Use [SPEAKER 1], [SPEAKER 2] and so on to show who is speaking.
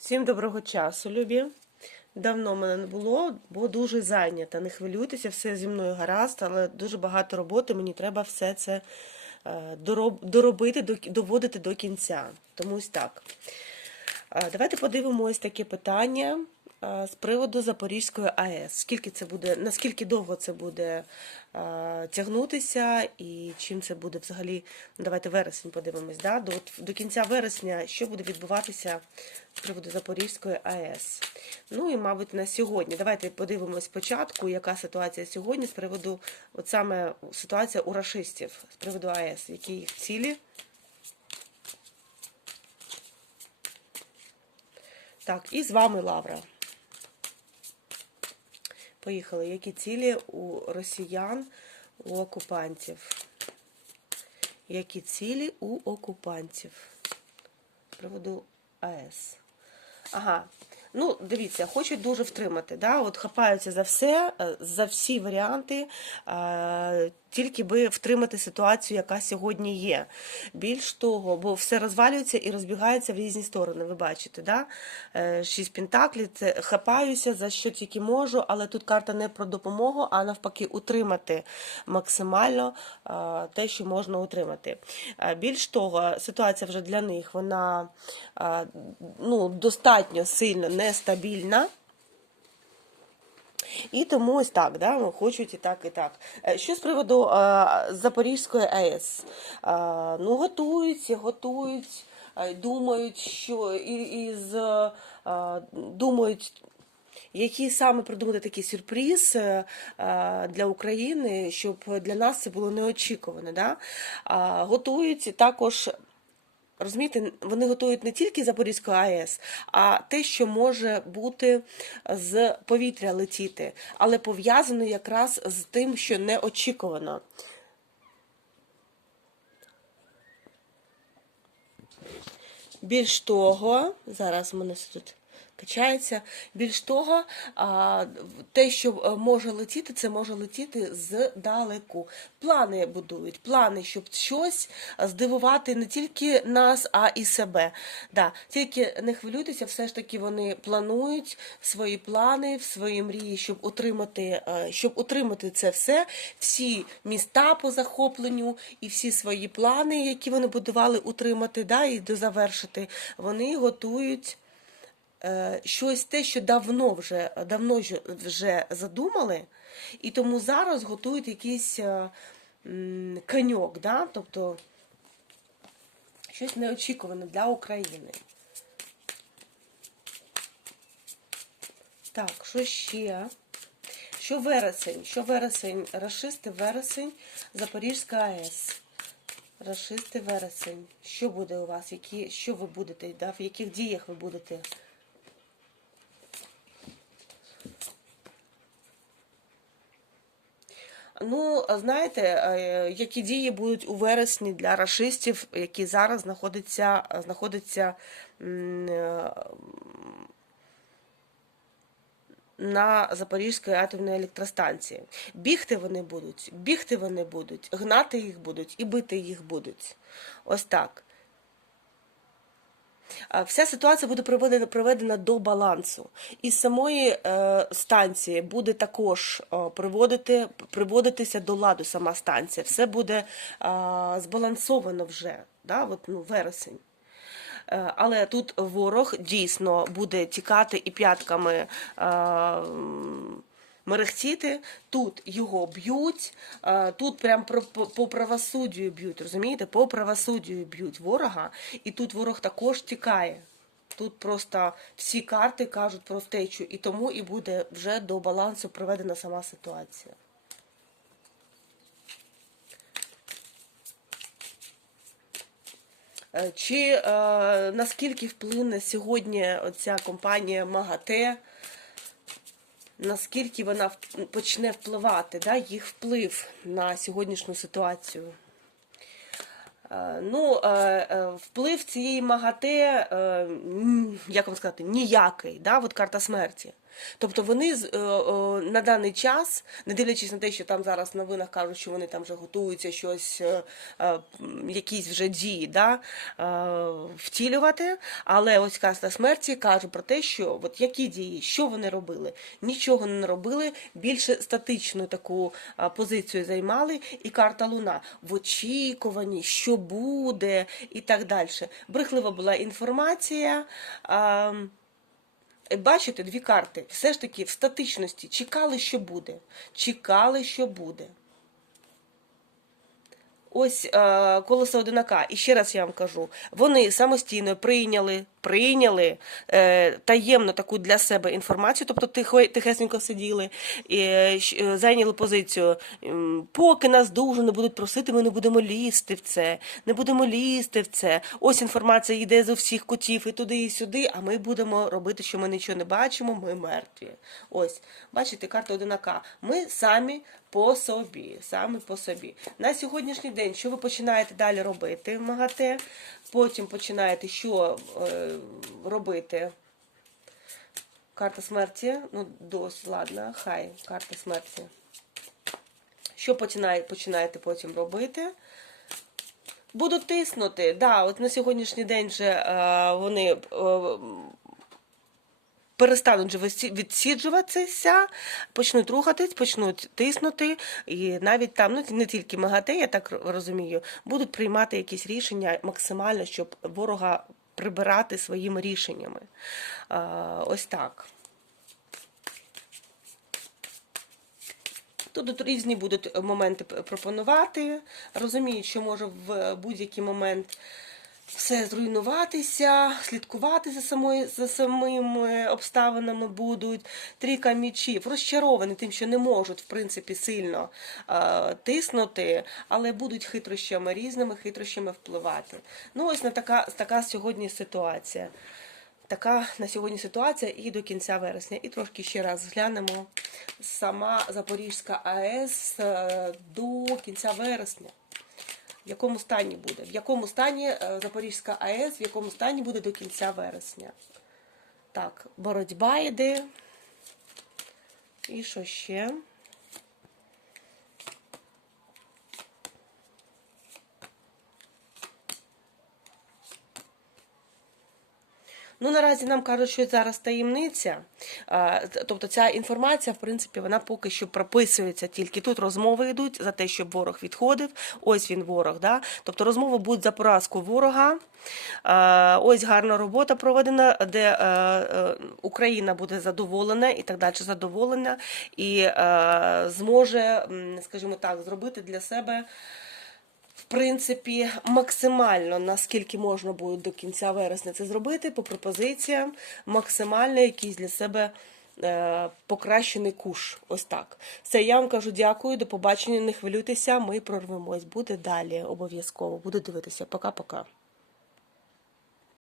[SPEAKER 1] Всім доброго часу, любі. Давно мене не було, бо дуже зайнята. Не хвилюйтеся, все зі мною гаразд, але дуже багато роботи. Мені треба все це е, доробити, доводити до кінця. Тому ось так. Е, Давайте подивимось таке питання з приводу Запорізької АЕС. Скільки це буде, наскільки довго це буде тягнутися, і чим це буде взагалі. Давайте вересень подивимось. Да? До, до кінця вересня, що буде відбуватися з приводу Запорізької АЕС. Ну і, мабуть, на сьогодні. Давайте подивимось спочатку, яка ситуація сьогодні з приводу, от саме ситуація у рашистів з приводу АЕС, які їх цілі. Так, і з вами Лавра. Поїхали. Які цілі у росіян, у окупантів? Які цілі у окупантів? Приводу АЕС. Ага. Ну, дивіться, хочуть дуже втримати. Да? От хапаються за все, е, за всі варіанти, е, тільки би втримати ситуацію, яка сьогодні є. Більш того, бо все розвалюється і розбігається в різні сторони. Ви бачите, да? Е, шість пентаклів, це хапаюся за що тільки можу, але тут карта не про допомогу, а навпаки, утримати максимально те, що можна утримати. Е, Більш того, ситуація вже для них вона ну, достатньо сильно нестабільна. І тому ось так, да, хочуть і так, і так. Е, Що з приводу е, Запорізької АЕС? Е, ну, готують, готують, думають, що із, думають, який саме придумати такий сюрприз для України, щоб для нас це було неочікуване. Да? Готують також Розумієте, вони готують не тільки Запорізьку АЕС, а те, що може бути з повітря летіти, але пов'язано якраз з тим, що неочікувано. Більш того, зараз в мене тут качається. Більш того, те, що е, може летіти, це може летіти здалеку. Плани будують, плани, щоб щось здивувати не тільки нас, а і себе. Да, тільки не хвилюйтеся, все ж таки вони планують свої плани, свої мрії, щоб утримати, е, щоб утримати це все, всі міста по захопленню і всі свої плани, які вони будували, утримати, да, і дозавершити. Вони готують щось те, що давно вже, давно вже задумали, і тому зараз готують якийсь е, м, коньок, да? тобто щось неочікуване для України. Так, що ще? Що вересень? Що вересень? Рашисти вересень, Запорізька АЕС. Рашисти вересень. Що буде у вас? Які, що ви будете? Да? В яких діях ви будете? Ну, знаєте, е, які дії будуть у вересні для рашистів, які зараз знаходяться, знаходяться е, на Запорізької атомної електростанції. Бігти вони будуть, бігти вони будуть, гнати їх будуть і бити їх будуть. Ось так. Вся ситуація буде приведена, приведена до балансу. І з самої е, станції буде також приводити, приводитися до ладу сама станція. Все буде е, збалансовано вже, да? От, ну, вересень. Е, Але тут ворог дійсно буде тікати і п'ятками мерехтіти. Тут його б'ють, е, тут прям по, правосуддю б'ють, розумієте? По правосуддю б'ють ворога, і тут ворог також тікає. Тут просто всі карти кажуть про втечу, і тому і буде вже до балансу приведена сама ситуація. Е, Чи е, наскільки вплине сьогодні оця компанія МАГАТЕ, наскільки вона почне впливати, да, їх вплив на сьогоднішню ситуацію? Е, Ну, е, е, вплив цієї МАГАТЕ, як вам сказати, ніякий, да, от карта смерті. Тобто вони е, на даний час, не дивлячись на те, що там зараз в новинах кажуть, що вони там вже готуються щось, е, е, якісь вже дії да, втілювати. Але ось каста смерті каже про те, що от які дії, що вони робили? Нічого не робили, більше статичну таку позицію займали, і карта Луна в очікуванні, що буде, і так далі. Брехлива була інформація. Бачите, дві карти. Все ж таки в статичності чекали, що буде. Чекали, що буде. Ось е, колесо одинака. І ще раз я вам кажу: вони самостійно прийняли, прийняли е, таємно таку для себе інформацію, тобто тихо, тихесенько сиділи і е, е, зайняли позицію. Поки нас дуже не будуть просити, ми не будемо лізти в це, не будемо лізти в це. Ось інформація йде з усіх кутів і туди, і сюди, а ми будемо робити, що ми нічого не бачимо, ми мертві. Ось, бачите, карта одинака. Ми самі по собі, самі по собі. На сьогоднішній день, що ви починаєте далі робити, МАГАТЕ, потім починаєте що е, робити? Карта смерті, ну досить, ладно, хай, карта смерті. Що починає, починаєте потім робити? Буду тиснути. Да, от на сьогоднішній день вже е, вони е, перестануть відсіджуватися, почнуть рухатись, почнуть тиснути, і навіть там, ну не тільки МАГАТЕ, я так розумію, будуть приймати якісь рішення максимально, щоб ворога прибирати своїми рішеннями. Ось так. Тут різні будуть моменти пропонувати. Розуміють, що може в будь-який момент все зруйнуватися, слідкувати за самою за самими обставинами будуть. Трійка мічів розчаровані тим, що не можуть в принципі сильно е, тиснути, але будуть хитрощами різними хитрощами впливати. Ну ось на така, така сьогодні ситуація. Така на сьогодні ситуація і до кінця вересня. І трошки ще раз глянемо сама Запорізька АЕС е, до кінця вересня. В якому стані буде? В якому стані е, Запорізька АЕС, в якому стані буде до кінця вересня? Так, боротьба йде. І що ще? Ну, наразі нам кажуть, що зараз таємниця. Тобто ця інформація, в принципі, вона поки що прописується тільки тут розмови йдуть за те, щоб ворог відходив. Ось він ворог. Да? Тобто розмови будуть за поразку ворога. Ось гарна робота проведена, де е, е, Україна буде задоволена і так далі задоволена, і е, зможе, скажімо так, зробити для себе принципі, максимально наскільки можна буде до кінця вересня це зробити, по пропозиціям, максимально якийсь для себе е, покращений куш. Ось так. Все, я вам кажу дякую, до побачення. Не хвилюйтеся, ми прорвемось. Буде далі обов'язково. Буду дивитися. Пока-пока.